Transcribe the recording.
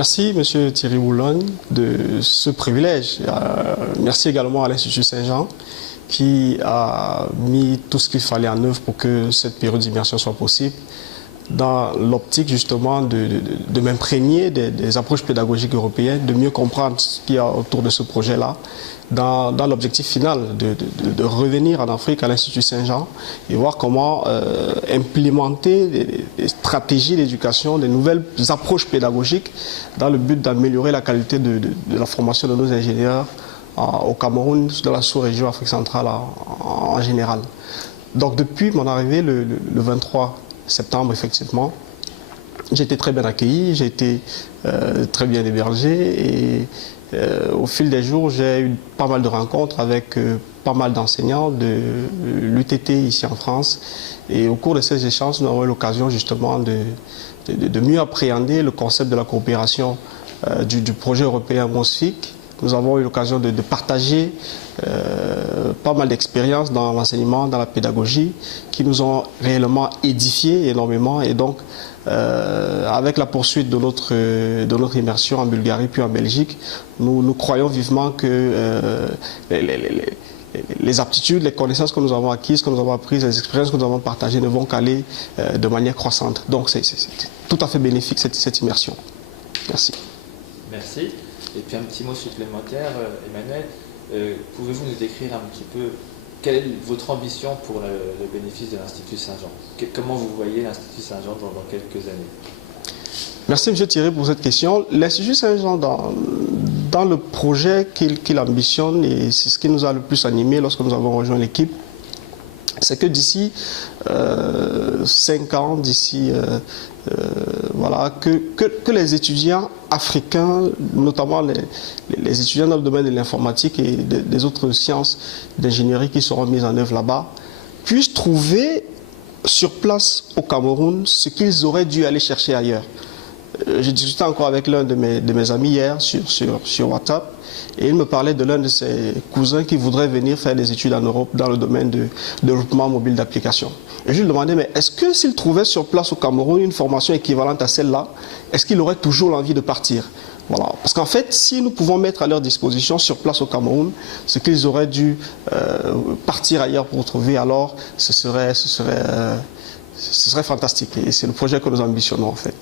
Merci, Monsieur Thierry Boulogne, de ce privilège. Merci également à l'Institut Saint-Jean qui a mis tout ce qu'il fallait en œuvre pour que cette période d'immersion soit possible, dans l'optique justement de m'imprégner des approches pédagogiques européennes, de mieux comprendre ce qu'il y a autour de ce projet-là, dans l'objectif final de revenir en Afrique à l'Institut Saint-Jean et voir comment implémenter des stratégies d'éducation, des nouvelles approches pédagogiques dans le but d'améliorer la qualité de la formation de nos ingénieurs au Cameroun, dans la sous-région Afrique centrale en général. Donc depuis mon arrivée le 23 septembre, effectivement, j'ai été très bien accueilli, j'ai été très bien hébergé et au fil des jours, j'ai eu pas mal de rencontres avec pas mal d'enseignants de l'UTT ici en France. Et au cours de ces échanges, nous avons eu l'occasion justement de mieux appréhender le concept de la coopération du projet européen MOSFIC. Nous avons eu l'occasion de partager pas mal d'expériences dans l'enseignement, dans la pédagogie, qui nous ont réellement édifiés énormément. Et donc, avec la poursuite de notre immersion en Bulgarie puis en Belgique, nous croyons vivement que les aptitudes, les connaissances que nous avons acquises, que nous avons apprises, les expériences que nous avons partagées ne vont qu'aller de manière croissante. Donc, c'est tout à fait bénéfique cette immersion. Merci. Merci. Et puis un petit mot supplémentaire, Emmanuel, pouvez-vous nous décrire un petit peu quelle est votre ambition pour le bénéfice de l'Institut Saint-Jean? Comment vous voyez l'Institut Saint-Jean dans quelques années? Merci M. Thierry pour cette question. L'Institut Saint-Jean, dans le projet qu'il ambitionne, et c'est ce qui nous a le plus animé lorsque nous avons rejoint l'équipe, c'est que d'ici 5 ans, voilà, que les étudiants africains, notamment les étudiants dans le domaine de l'informatique et des autres sciences d'ingénierie qui seront mises en œuvre là-bas, puissent trouver sur place au Cameroun ce qu'ils auraient dû aller chercher ailleurs. J'ai discuté encore avec l'un de mes amis hier sur WhatsApp et il me parlait de l'un de ses cousins qui voudrait venir faire des études en Europe dans le domaine de développement mobile d'applications. Et je lui demandais, mais est-ce que s'il trouvait sur place au Cameroun une formation équivalente à celle-là, est-ce qu'il aurait toujours l'envie de partir? Voilà. Parce qu'en fait, si nous pouvons mettre à leur disposition sur place au Cameroun ce qu'ils auraient dû partir ailleurs pour trouver, alors ce serait fantastique. Et c'est le projet que nous ambitionnons en fait.